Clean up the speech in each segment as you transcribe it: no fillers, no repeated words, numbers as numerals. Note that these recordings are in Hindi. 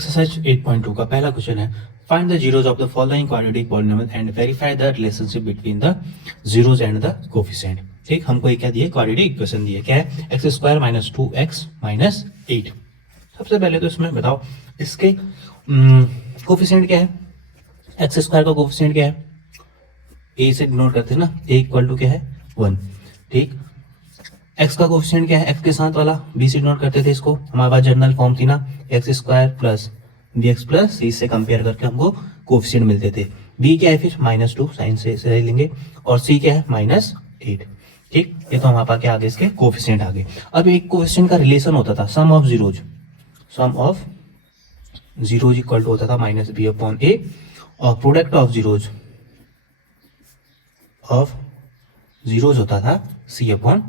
एक्सरसाइज 8.2 का पहला क्वेश्चन है find the zeros of the following quadratic polynomial and verify the relationship between the zeros and the coefficient. ठीक, हमको ये क्या दिए, क्वाड्रेटिक इक्वेशन दिए, क्या है, x square minus 2x minus 8। सबसे पहले तो इसमें बताओ इसके कोफिशिएंट क्या है, एक्स स्क्वायर का कोफिशिएंट क्या है, ए से डिनोट करते हैं ना, ए इक्वल टू क्या है 1। ठीक, एक्स का कोफिशिएंट क्या है, एक्स के साथ वाला बी से डिनोट करते थे इसको, हमारे पास जनरल फॉर्म थी ना, x square plus b x plus c से कंपेयर करके हमको कोफिशिएंट मिलते थे। बी क्या है फिर -2 साइन से ले लेंगे, और सी क्या है -8। ठीक, ये तो हमारे पास क्या आ गए, इसके कोफिशिएंट आ गए। अब एक कोफिशिएंट का रिलेशन होता था sum of zeros, sum of zeros equal to होता था -b/a, और प्रोडक्ट ऑफ जीरोज होता था c/a।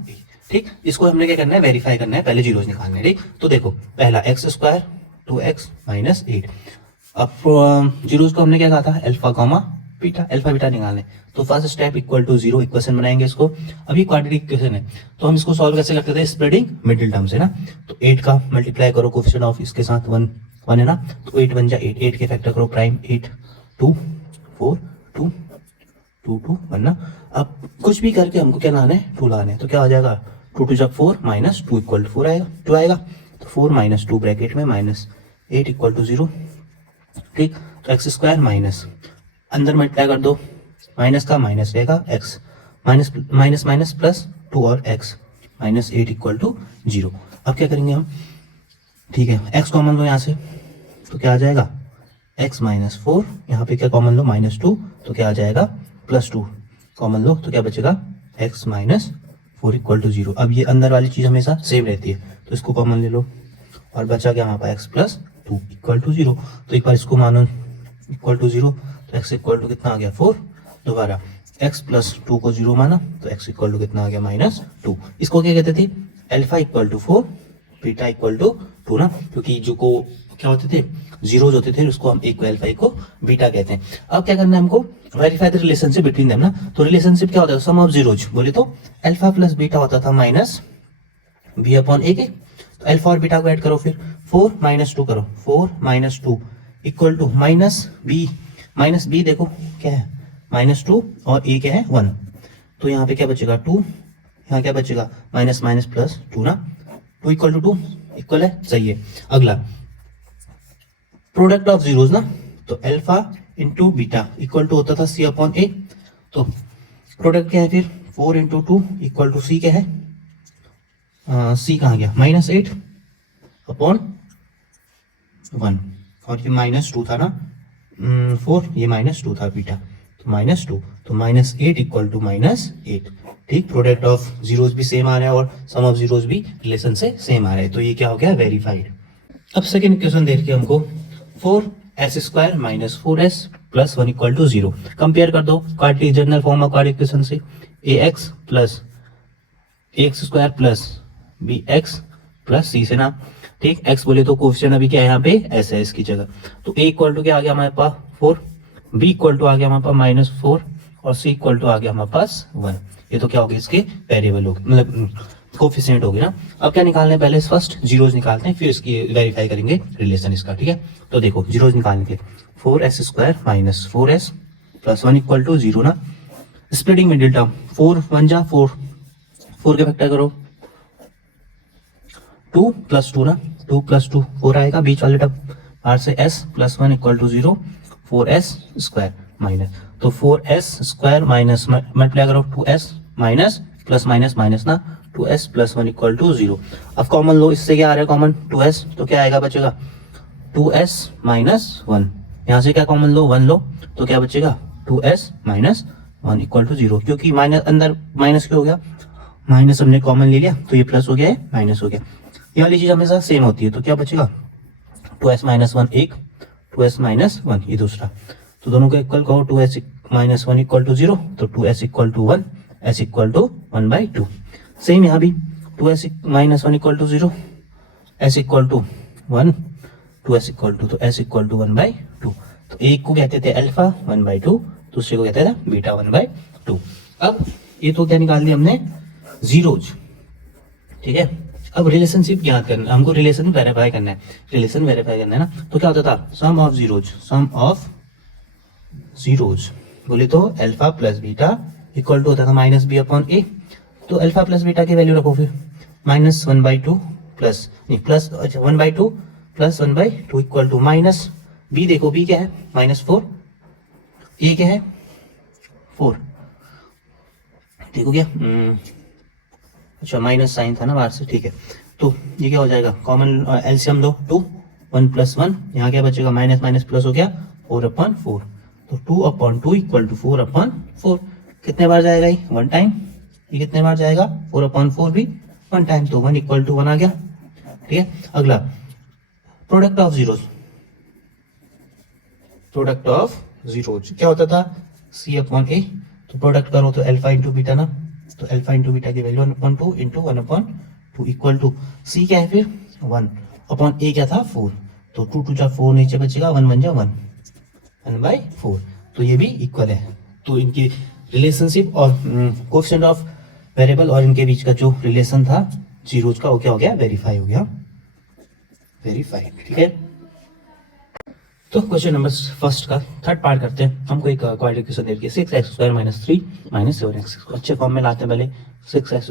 ठीक, इसको हमने क्या करना है, वेरीफाई करना है, पहले जीरोज निकालने हैं। ठीक, तो देखो पहला एक्स स्क्वायर 2x माइनस 8। अब जीरोज को हमने क्या कहा था, alpha comma beta, alpha beta निकालने। तो first step equal to 0 equation बनाएंगे इसको। अभी क्वाड्रेटिक इक्वेशन है तो हम इसको सॉल्व कैसे करते थे, स्प्रेडिंग मिडिल टर्म से ना। तो 8 का मल्टीप्लाई करो कोफिशिएंट ऑफ इसके साथ 1 है ना, तो 8 बन जा 8, 8 के फैक्टर करो प्राइम, 8 2 4 2 2 2 1 ना। अब कुछ भी करके हमको क्या लाना है, 2 लाना है, तो क्या आ जाएगा 2 2 4 माइनस 2 इक्वल टू 4 आएगा, 2 आएगा, तो 4 माइनस 2 ब्रैकेट में -8 इक्वल टू 0। ठीक, तो एक्स स्क्वायर माइनस अंदर मल्टीप्लाई कर दो, माइनस का माइनस रहेगा, x minus minus minus plus 2 और एक्स -8 इक्वल टू 0। अब क्या करेंगे हम, ठीक है एक्स कॉमन लो यहाँ से, तो क्या आ जाएगा x -4, यहाँ पे क्या कॉमन लो -2, तो क्या आ जाएगा +2 कॉमन लो, तो क्या बचेगा x -4 इक्वल टू 0। अब ये अंदर वाली चीज हमेशा सेम रहती है, तो इसको कॉमन ले लो, और बचा क्या हमारे पास x +2 इक्वल टू 0। तो एक बार इसको मानो इक्वल टू 0, तो x इक्वल टू कितना आ गया 4। दोबारा x +2 को 0 माना, तो x इक्वल टू कितना आ गया -2। इसको क्या कहते थे, alpha equal to 4 beta equal to 2 ना, क्योंकि जो को क्या होते थे, जीरोज होते थे, उसको हम एक को अल्फा एक को बीटा कहते हैं। अब क्या करना है हमको, verify the relationship between them ना। तो रिलेशनशिप क्या होता है, सम ऑफ जीरोज बोले तो अल्फा प्लस बीटा होता था -b/a के। तो अल्फा और बीटा को ऐड करो, फिर 4 -2 करो, 4 -2 इक्वल टू -b देखो क्या है -2 और a क्या है 1, तो यहाँ पे क्या बचेगा 2, यहाँ क्या बचेगा माइनस माइनस प्लस 2 ना, 2 इक्वल टू 2 इक्वल है, सही है। अगला प्रोडक्ट ऑफ जीरोज ना, तो alpha into beta equal to होता था c/a। तो प्रोडक्ट क्या है फिर 4 इंटू 2 इक्वल टू c क्या है, c कहाँ गया -8 अपॉन 1, और ये -2 था ना 4, ये -2 था बीटा, तो -2, तो -8 इक्वल टू -8। ठीक, प्रोडक्ट ऑफ जीरोज भी सेम आ रहा है और सम ऑफ जीरोज भी रिलेशन से सेम आ रहा है, तो ये क्या हो गया वेरीफाइड। अब सेकेंड क्वेश्चन देख के हमको 4s² minus 4s plus 1 equal to 0 compare कर दो quadratic general form of quadratic equation से, ax plus ax² plus bx plus c से ना। ठीक, x बोले तो कोफिशिएंट अभी क्या है यहाँ पे s है इसकी जगह, तो a इक्वल टू क्या आ गया हमारे पास 4, b इक्वल टू आ गया हमारे पास -4, और c इक्वल टू आ गया हमारे पास 1। ये तो क्या हो गया, इसके वेरिएबल हो गए, मतलब कोफिशिएंट हो गया ना। अब क्या निकालने, पहले फर्स्ट जीरोज निकालते हैं, फिर इसकी वेरीफाई करेंगे रिलेशन इसका। ठीक है, तो देखो जीरोज निकालने के 4s² minus 4s plus 1 equal to 0 ना। स्प्लिटिंग मिडिल टर्म 4 1 जा 4, 4 के फैक्टर करो 2 + 2 ना, 2 + 2 4 आएगा, बीच वाले टर्म r से s plus 1 equal to 0, 4s² minus, तो 4s² माइनस मल्टीप्लाई करो 2s minus plus minus minus ना, 2s प्लस 1 इक्वल टू 0। अब कॉमन लो, इससे क्या आ रहा है कॉमन 2s, तो क्या आएगा बचेगा 2s माइनस 1, यहाँ से क्या कॉमन लो 1 लो, तो क्या बचेगा 2s माइनस 1 इक्वल टू 0, क्योंकि माइनस अंदर माइनस क्या हो गया, माइनस हमने कॉमन ले लिया तो ये प्लस हो गया है माइनस हो गया। ये वाली चीज हमेशा सेम होती है, तो क्या बचेगा 2s माइनस 1 एक, 2s माइनस 1 ये दूसरा, तो दोनों को इक्वल करो, 2s माइनस 1 इक्वल टू 0, तो 2s equal to 1, s equal to 1/2। Same यहाँ भी 2s minus 1 equal to 0, s equal to 1, 2s equal to, तो s इक्वल टू 1/2। तो एक को कहते थे अल्फा 1/2, दूसरे को कहते थे बीटा 1/2। अब ये तो क्या निकाल दिया हमने जीरोज, ठीक है, अब रिलेशनशिप याद करना, हमको रिलेशन वेरीफाई करना है, रिलेशन वेरीफाई करना है ना। तो क्या होता था, सम ऑफ जीरोज बोले तो alpha plus beta equal to होता था माइनस बी अपॉन ए। तो अल्फा प्लस बीटा की वैल्यू रखो, फिर माइनस 1/2 प्लस नहीं प्लस, अच्छा 1/2 plus 1/2 equal to minus B, देखो बी क्या है -4, ए क्या है 4, देखो क्या अच्छा माइनस साइन था ना बाहर से, ठीक है। तो ये क्या हो जाएगा, कॉमन एलसीएम लो 2, 1 + 1, यहाँ क्या बचेगा, माइनस माइनस प्लस हो गया 4/4। तो 2/2 इक्वल टू 4/4, कितने बार जाएगा ये, 1 टाइम। ये कितने बार जाएगा, 4/4 भी 1 टाइम, तो 1 = 1 आ गया, ठीक है। अगला प्रोडक्ट ऑफ जीरोज क्या होता था, C/A। तो प्रोडक्ट करो तो अल्फा इंटू बीटा ना, तो अल्फा इंटू बीटा की value 1/2 into 1/2 equal to C क्या है फिर 1 अपॉन A क्या था 4, तो 2 2 4 नीचे बचेगा, 1 1 जा 1/4। तो ये भी इक्वल है। तो इनकी रिलेशनशिप और कोएफिशिएंट ऑफ वेरिएबल और इनके बीच का जो रिलेशन था जीरोज का, वो क्या हो गया, वेरीफाई हो गया, वेरीफाइड, ठीक है। तो क्वेश्चन नंबर फर्स्ट का थर्ड पार्ट करते हैं। हमको एक क्वाड्रेटिक इक्वेशन दे रखी है 6x² - 3 - 7x को अच्छे फॉर्म में लाते हैं पहले, 6x²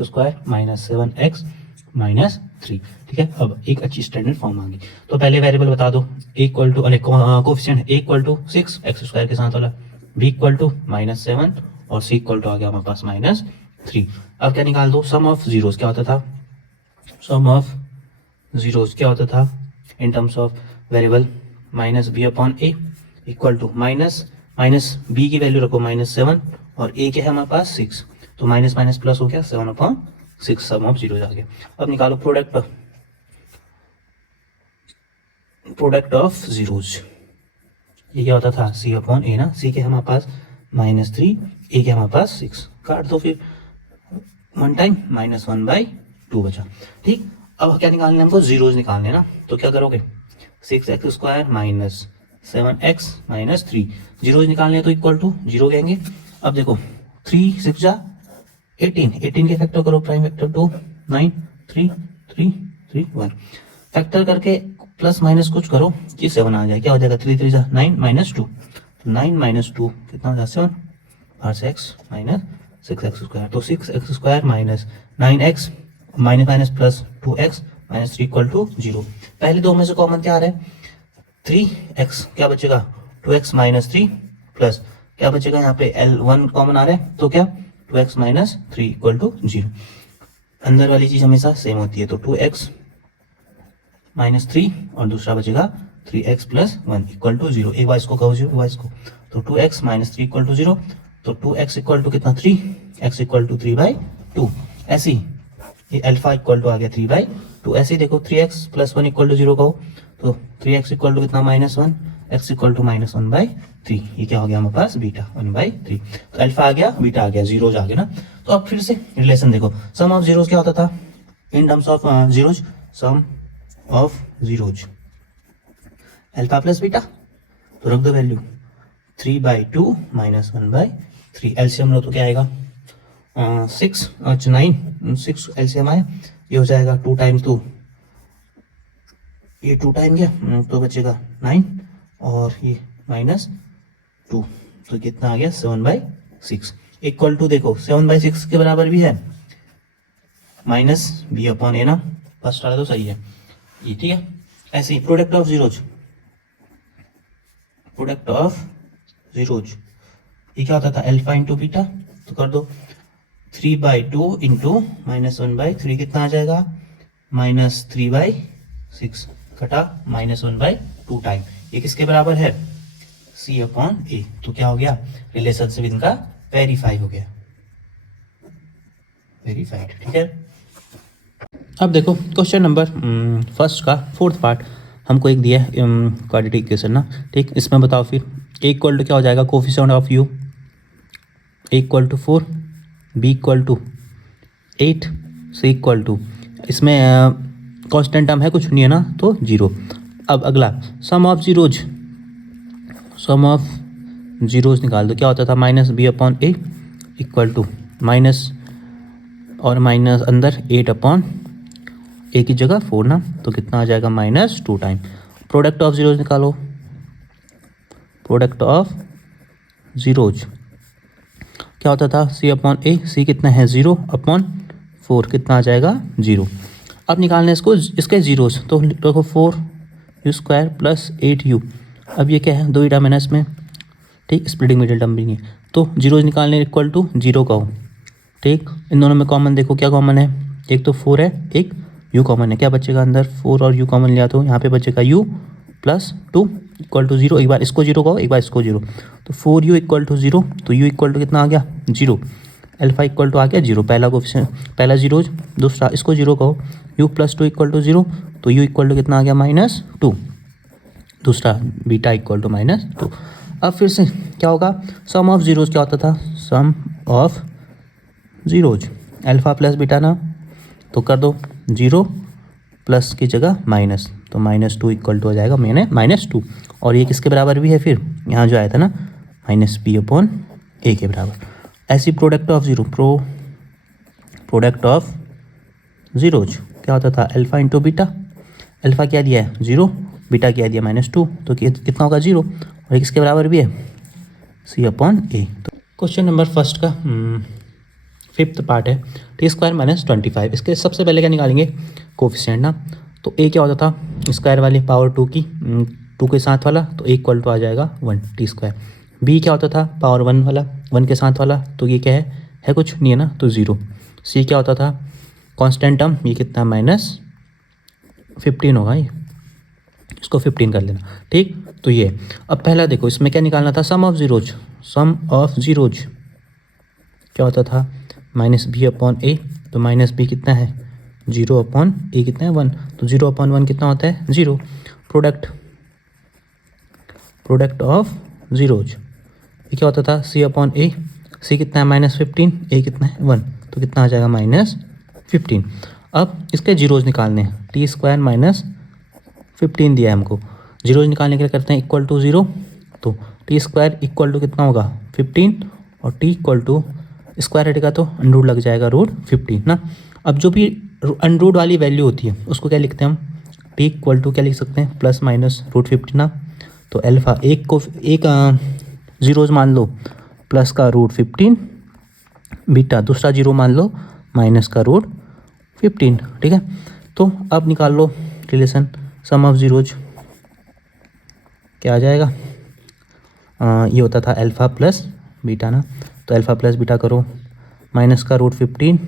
- 7x - 3, ठीक है। अब एक अच्छी स्टैंडर्ड फॉर्म आ गई। तो पहले वेरिएबल बता दो, a equal to coefficient a equal to 6x² के साथ वाला, b इक्वल टू -7 और c इक्वल टू आ गया हमारे पास -3। अब क्या निकाल दो, सम ऑफ जीरोज क्या होता था, सम ऑफ जीरोज क्या होता था in terms of variable, -b/a equal to minus b की वैल्यू रखो -7 और a क्या है हमारे पास 6, तो माइनस माइनस प्लस हो गया 7/6, सम ऑफ जीरोज आ गया। अब निकालो प्रोडक्ट ऑफ जीरोज, ये क्या होता था, C/A ना, c के हमारे पास -3, a के हमारे पास 6, काट दो फिर 1 टाइम, -1/2 बचा, ठीक। अब क्या निकालना है हमको, जीरोज निकालने ना, तो क्या करोगे, 6x² - 7x - 3 जीरोज निकालने तो इक्वल टू 0 कहेंगे। अब देखो 3 6 जा 18 के फैक्टर करो, प्राइम फैक्टर 2 9 3 3 3 1 फैक्टर करके प्लस माइनस कुछ करो कि 7 आ जाए, क्या हो जाएगा 3 3 जा 9 -2, 9 - 2 कितना हो जाए 7 और 6 - 6x², तो 6x² - 9x minus plus 2x - 3 equal to 0। पहले दो में से कॉमन क्या आ रहा है, 3x क्या बचेगा 2x - 3 प्लस क्या बचेगा, यहाँ पे L1 कॉमन आ रहा है, तो क्या 2x - 3 इक्वल टू 0। अंदर वाली चीज हमेशा सेम होती है, तो 2x - 3 और दूसरा बचेगा 3x + 1 इक्वल टू 0। एक बार इसको कहो 0, एक बार इसको, तो 2x - 3 इक्वल टू 0, तो 2x इक्वल टू कितना 3, x इक्वल टू 3/2। ऐसे ही ये अल्फा इक्वल टू आ गया 3/2। ऐसे ही देखो 3x + 1 इक्वल टू 0 कहो, तो 3x इक्वल टू कितना -1, x इक्वल टू -1/3, ये क्या हो गया हमारे पास बीटा 1/3। तो अल्फा आ गया, बीटा आ गया, जीरोज आ गया ना। तो अब फिर से रिलेशन देखो, सम ऑफ जीरोज क्या होता था in terms of zeros, sum of zeros alpha plus beta, तो रख दो वैल्यू 3/2 - 1/3, एलसीएम लो तो क्या आएगा 6 अच्छा 9 6 एलसीएम आया, ये हो जाएगा 2 टाइम्स 2, ये 2 टाइम गया तो बचेगा 9 और ये -2, तो कितना आ गया 7/6 इक्वल टू, देखो 7/6 के बराबर भी है -b/a ना, फर्स्ट वाला तो सही है ये, ठीक है। ऐसे ही प्रोडक्ट ऑफ जीरोज ये क्या होता था, अल्फा इंटू बीटा, तो कर दो 3/2 इंटू -1/3 कितना आ जाएगा -3/6 कटा -1/2 टाइम, ये किसके बराबर है C/A। तो क्या हो गया, रिलेशनशिप इनका वेरीफाई हो गया, वेरीफाइड, ठीक है। अब देखो क्वेश्चन नंबर फर्स्ट का फोर्थ पार्ट, हमको एक दिया है क्वाड्रेटिक इक्वेशन ना, ठीक। इसमें बताओ फिर a इक्वल टू क्या हो जाएगा, coefficient of u, a equal to 4, b equal to 8, c equal to, इसमें कांस्टेंट टर्म है कुछ नहीं है ना, तो 0। अब अगला सम ऑफ जीरोज निकाल दो, क्या होता था -b/a इक्वल टू माइनस और माइनस अंदर 8/, ए की जगह 4 ना, तो कितना आ जाएगा -2 टाइम। प्रोडक्ट ऑफ जीरोज निकालो, प्रोडक्ट ऑफ जीरोज क्या होता था, सी अपॉन ए, सी कितना है 0/4, कितना आ जाएगा 0। अब निकालने इसको इसके जीरोस, तो देखो 4u² प्लस 8u, अब ये क्या है 2 टर्म है ना इसमें, ठीक, स्प्लिटिंग मिडिल टर्म भी नहीं है, तो जीरोज निकालने इक्वल टू 0 का हो, ठीक। इन दोनों में कॉमन देखो क्या कॉमन है, एक तो 4 है, एक u कॉमन है, क्या बचेगा अंदर 4 और u कॉमन लिया तो यहाँ पे बचेगा u प्लस 2 इक्वल टू 0, एक बार इसको 0 कहो, एक बार इसको 0, तो 4u इक्वल टू 0, तो u इक्वल टू कितना आ गया 0, अल्फा इक्वल टू आ गया 0, पहला कोफिशिएंट, पहला जीरो, दूसरा इसको 0 कहो, u प्लस 2 इक्वल टू 0, तो u इक्वल टू कितना आ गया -2, दूसरा बीटा इक्वल टू -2। अब फिर से क्या होगा, सम ऑफ जीरोज क्या होता था, sum of zeros alpha plus beta ना, तो कर दो 0 प्लस की जगह माइनस, तो -2 इक्वल टू हो जाएगा मैंने -2, और ये किसके बराबर भी है, फिर यहाँ जो आया था ना -b/a के बराबर। ऐसी product of zero, product of zeros क्या होता था, अल्फा इंटू बीटा, अल्फा क्या दिया है 0, बीटा क्या दिया -2, तो कितना होगा 0, और ये किसके बराबर भी है c/a। तो क्वेश्चन नंबर फर्स्ट का 5th पार्ट है, t² - 25, इसके सबसे पहले क्या निकालेंगे कोफिशिएंट ना, तो a क्या होता था स्क्वायर वाली पावर 2 की 2 के साथ वाला, तो a इक्वल टू आ जाएगा 1 t²। b क्या होता था पावर 1 वाला 1 के साथ वाला, तो ये क्या है कुछ नहीं है ना, तो 0। c क्या होता था कांस्टेंट टर्म, ये कितना -15 होगा, ये इसको 15 कर लेना, ठीक। तो ये अब पहला देखो इसमें क्या निकालना था, sum of zeros, sum of zeros क्या होता था -b/a, तो -b कितना है 0/a कितना है 1, तो 0/1 कितना होता है 0। प्रोडक्ट ऑफ जीरोज ये क्या होता था c/a, c कितना है -15, a कितना है 1, तो कितना आ जाएगा -15। अब इसके जीरोज निकालने हैं, t² - 15 दिया है हमको, जीरोज निकालने के लिए करते हैं इक्वल टू 0, तो t² इक्वल टू कितना होगा 15, और t इक्वल टू स्क्वायर हटेगा तो अंडरूट लग जाएगा √15 ना। अब जो भी अंडरूट वाली वैल्यू होती है उसको क्या लिखते हैं हम, t इक्वल टू क्या लिख सकते हैं +- √15 ना, तो अल्फा एक जीरोज मान लो प्लस का √15, बीटा दूसरा जीरो मान लो माइनस का √15, ठीक है। तो अब निकाल लो रिलेशन सम ऑफ जीरोज, क्या आ जाएगा, ये होता था अल्फा प्लस बीटा ना, तो अल्फा प्लस बीटा करो, माइनस का √15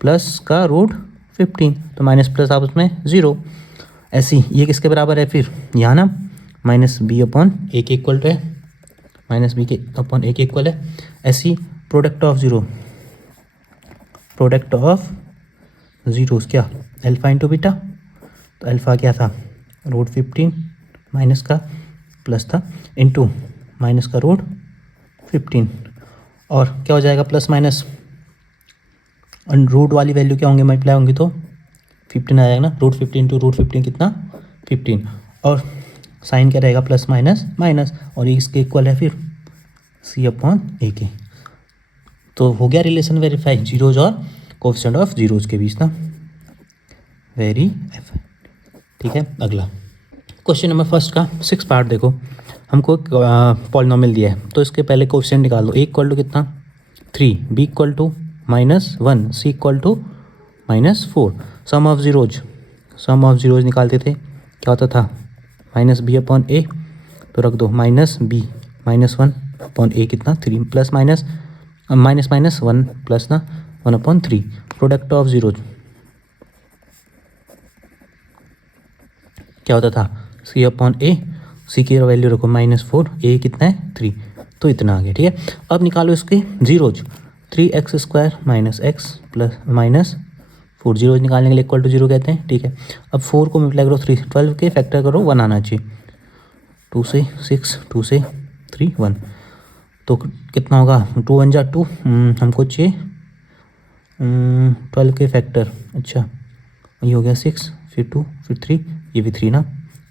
प्लस का √15, तो माइनस प्लस आप उसमें 0, ऐसी ये किसके बराबर है फिर यहाँ ना -b/a के इक्वल टू है, -b/a के इक्वल है। ऐसी प्रोडक्ट ऑफ जीरोस क्या अल्फा इंटू बीटा, तो अल्फा क्या था √15 माइनस का प्लस था इंटू माइनस का √15, और क्या हो जाएगा प्लस माइनस रूट वाली वैल्यू क्या होंगे मल्टीप्लाई होंगी तो 15 आ जाएगा ना, √15 इंटू √15 कितना 15, और साइन क्या रहेगा प्लस माइनस, और ये इसके इक्वल है फिर c/a के। तो हो गया रिलेशन वेरीफाई जीरोज और कोफिशिएंट ऑफ जीरोज के बीच ना, वेरीफाई, ठीक है। अगला क्वेश्चन नंबर फर्स्ट का 6 पार्ट देखो, हमको पॉलिनोमियल दिया है, तो इसके पहले कोफिशिएंट निकाल लो, a इक्वल टू कितना 3, b equal to -1, c equal to -4। Sum of zeros निकालते थे, क्या होता था -b/a, तो रख दो -b -1/a कितना 3, प्लस माइनस -1 प्लस ना 1/3। प्रोडक्ट ऑफ जीरोज क्या होता था c/a, c की वैल्यू रखो -4, a कितना है 3, तो इतना आ गया, ठीक है। अब निकालो इसके zeros, 3x² - x plus -4, zeros निकालने के लिए इक्वल टू 0 कहते हैं, ठीक है। अब 4 को मल्टीप्लाई करो 12 के फैक्टर करो 1 आना चाहिए, 2 से 6, 2 से 3 1, तो कितना होगा 2 1 जा 2, हमको चाहिए 12 के फैक्टर, अच्छा ये हो गया 6, फिर 2, फिर 3, ये भी 3 ना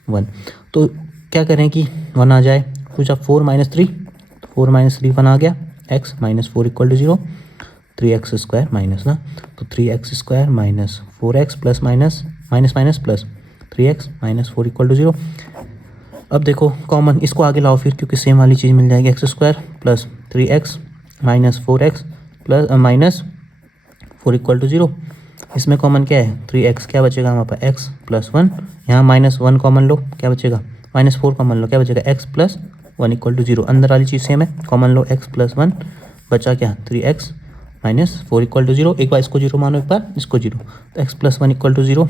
1, तो क्या करें कि 1 आ जाए, कुछ अब 4 - 3, तो 4 - 3 1 आ गया, x -4 equal to 0, 3x² minus ना, तो 3x² minus 4x plus minus minus minus plus 3x minus 4 equal to 0। अब देखो कॉमन इसको आगे लाओ फिर, क्योंकि सेम वाली चीज़ मिल जाएगी। x² plus 3x minus 4x plus minus 4 equal to 0। इसमें कॉमन क्या है 3x, क्या बचेगा हमारे पास x प्लस 1, यहाँ माइनस 1 कॉमन लो, क्या बचेगा माइनस 4 कॉमन लो, क्या बचेगा x प्लस 1 इक्वल टू 0। अंदर वाली चीज़ सेम है, कॉमन लो x प्लस 1, बचा क्या 3x माइनस 4 इक्वल टू 0। एक बार इसको 0 मानो, एक बार इसको 0, तो x प्लस 1 इक्वल टू 0,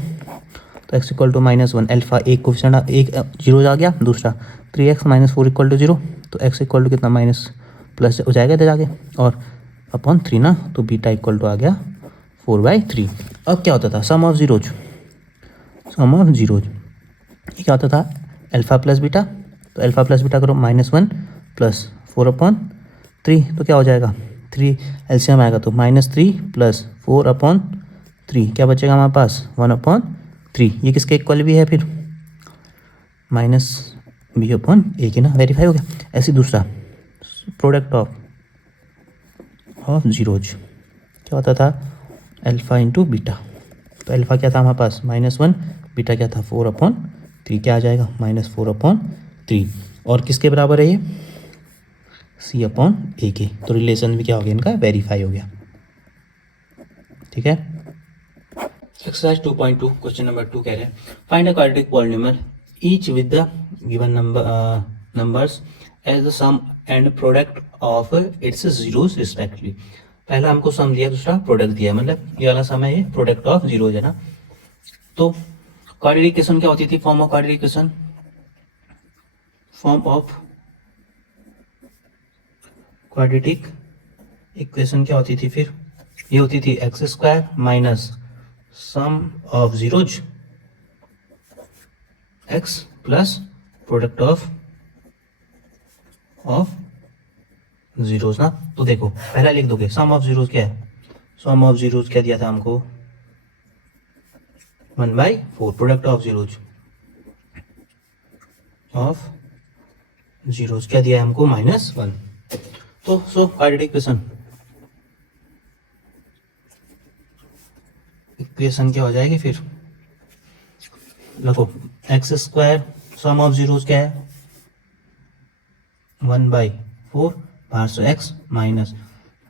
तो x इक्वल टू -1 अल्फा, एक कोफिशिएंट एक 0 आ गया, दूसरा 3x माइनस 4 इक्वल टू 0, तो x इक्वल टू कितना माइनस प्लस हो जाएगा इधर आगे, और अपॉन 3 ना, तो बीटा इक्वल टू आ गया 4/3। अब क्या होता था sum of zeros, sum of zeros ये क्या होता था अल्फा प्लस बीटा, तो अल्फा प्लस बीटा करो -1 प्लस 4/3, तो क्या हो जाएगा 3 एलसीएम आएगा तो -3 प्लस 4/3, क्या बचेगा हमारे पास 1/3। ये किसके इक्वल भी है फिर -b/a के ना, वेरीफाई हो गया। ऐसे दूसरा प्रोडक्ट ऑफ जीरोज क्या होता था अल्फा इंटू बीटा, तो अल्फा क्या था हमारे पास -1, बीटा क्या था 4/3, क्या आ जाएगा -4/3, और किसके बराबर है ये c/a के, तो रिलेशन भी क्या हो गया इनका वेरीफाई हो गया। ठीक है। एक्सरसाइज 2.2 क्वेश्चन नंबर 2 कह रहे हैं find a quadratic polynomial each with the given numbers as the sum and product of its zeros respectively. पहला हमको सम दिया, दूसरा प्रोडक्ट दिया, मतलब ये वाला सम है, ये प्रोडक्ट ऑफ जीरोज है ना। तो क्वाड्रेटिक इक्वेशन क्या होती थी, form of quadratic equation, form of quadratic equation क्या होती थी फिर, ये होती थी x² minus sum of zeros x plus product of zeros ना। तो देखो पहला लिख दोगे सम ऑफ जीरोज क्या है, सम ऑफ जीरोज क्या दिया था हमको 1/4, प्रोडक्ट ऑफ जीरोज क्या दिया है हमको -1। तो सो क्वाड्रेटिक इक्वेशन क्या हो जाएगी फिर, देखो x² सम ऑफ जीरोज क्या है 1/4, बाहर से x माइनस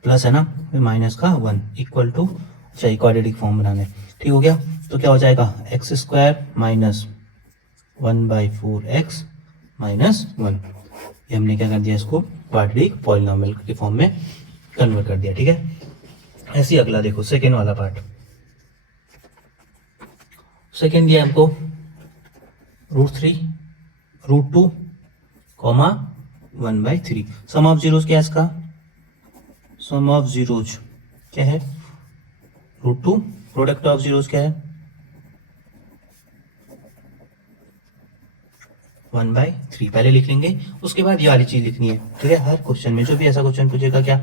प्लस है ना, फिर माइनस का 1 इक्वल टू, अच्छा क्वाड्रेटिक फॉर्म बनाने, ठीक हो गया। तो क्या हो जाएगा x² माइनस 1/4x माइनस 1, ये हमने क्या कर दिया, इसको क्वाड्रेटिक पॉलिनोमियल के फॉर्म में कन्वर्ट कर दिया। ठीक है। ऐसे ही अगला देखो सेकेंड वाला पार्ट, सेकेंड दिया हमको √3 √2 कॉमा 1/3। सम ऑफ जीरोज क्या है इसका, सम ऑफ जीरोज क्या है √2, प्रोडक्ट ऑफ जीरोज क्या है 1/3, पहले लिख लेंगे, उसके बाद ये वाली चीज लिखनी है। ठीक है। हर क्वेश्चन में जो भी ऐसा क्वेश्चन पूछेगा क्या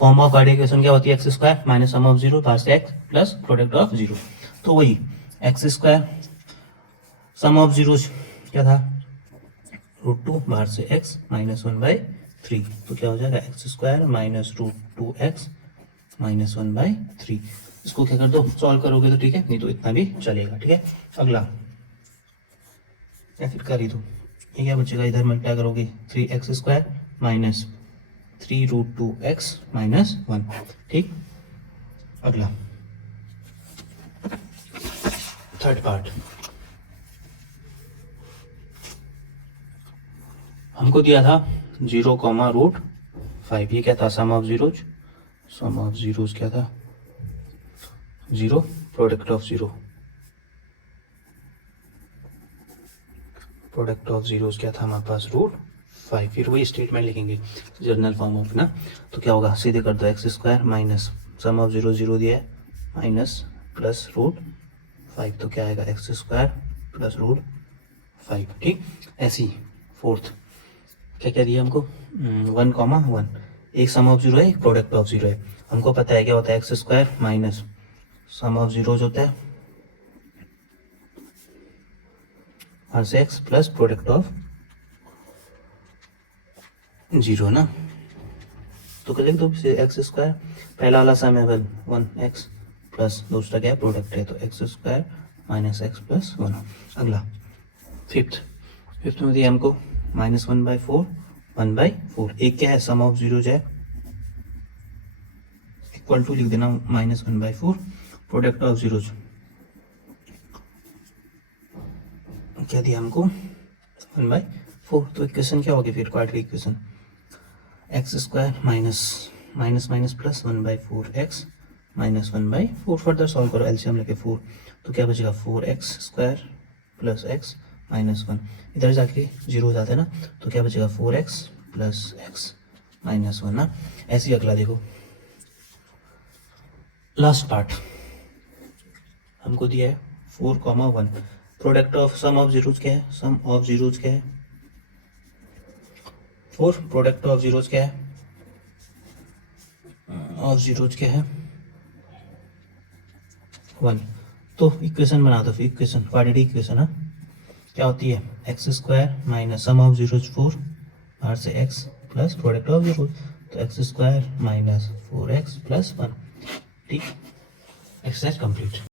फॉर्म ऑफ क्वाड्रेटिक इक्वेशन क्या होती है x² minus sum of zero pass x plus product of zero, तो वही x² सम ऑफ जीरोज क्या था √2, बाहर से x माइनस 1/3, तो क्या हो जाएगा x² माइनस √2x माइनस 1/3। इसको क्या कर दो सॉल्व करोगे तो ठीक है, नहीं तो इतना भी चलेगा। ठीक है। अगला या फिर कर ही दो, ये क्या बचेगा, इधर मल्टीप्लाई करोगे 3x² माइनस 3√2x माइनस 1। ठीक। अगला थर्ड पार्ट, हमको दिया था 0, √5, ये क्या था sum of zeros, sum of zeros क्या था 0, product of zero, product of zeros क्या था हमारे पास √5, फिर वही स्टेटमेंट लिखेंगे जर्नल फॉर्म ऑफ ना। तो क्या होगा सीधे कर दो x² minus sum of zero 0 दिया है माइनस प्लस √5, तो क्या आएगा x² प्लस √5। ठीक। ऐसी फोर्थ क्या क्या दिया हमको 1,1, एक सम ऑफ जीरो है एक प्रोडक्ट ऑफ जीरो है। हमको पता है क्या होता है x² minus sum of zeros होता है और से x plus product of zero ना। तो लिख दो एक्स स्क्वायर, पहला वाला सम है वेल 1x प्लस दूसरा क्या है प्रोडक्ट है, तो x square minus x plus 1। अगला फिफ्थ में दिया हमको -1/4 1/4, एक क्या है सम ऑफ जीरोज है, इक्वल टू लिख देना -1/4 प्रोडक्ट ऑफ जीरोज, क्या दिया हमको 1/4। तो इक्वेशन क्या होगी फिर quadratic equation, x square minus plus 1/4 x minus 1/4, further solve करो एलसीएम लेके 4, तो क्या बचेगा 4x square plus x minus 1, इधर जाके जीरो हो जाता है ना, तो क्या बचेगा 4x प्लस x माइनस 1 ना। ऐसे ही अगला देखो, लास्ट पार्ट हमको दिया है 4,1, product of sum of zeros क्या है, सम ऑफ जीरोज क्या है 4, प्रोडक्ट ऑफ जीरोज क्या है, ऑफ जीरोज क्या है 1। तो इक्वेशन बना दो फिर, इक्वेशन क्वाड्रेटिक इक्वेशन है, क्या होती है x square minus sum of zeros 4 बाहर से x plus product of zeros, तो x square minus 4x plus 1। ठीक, एक्सरसाइज कंप्लीट।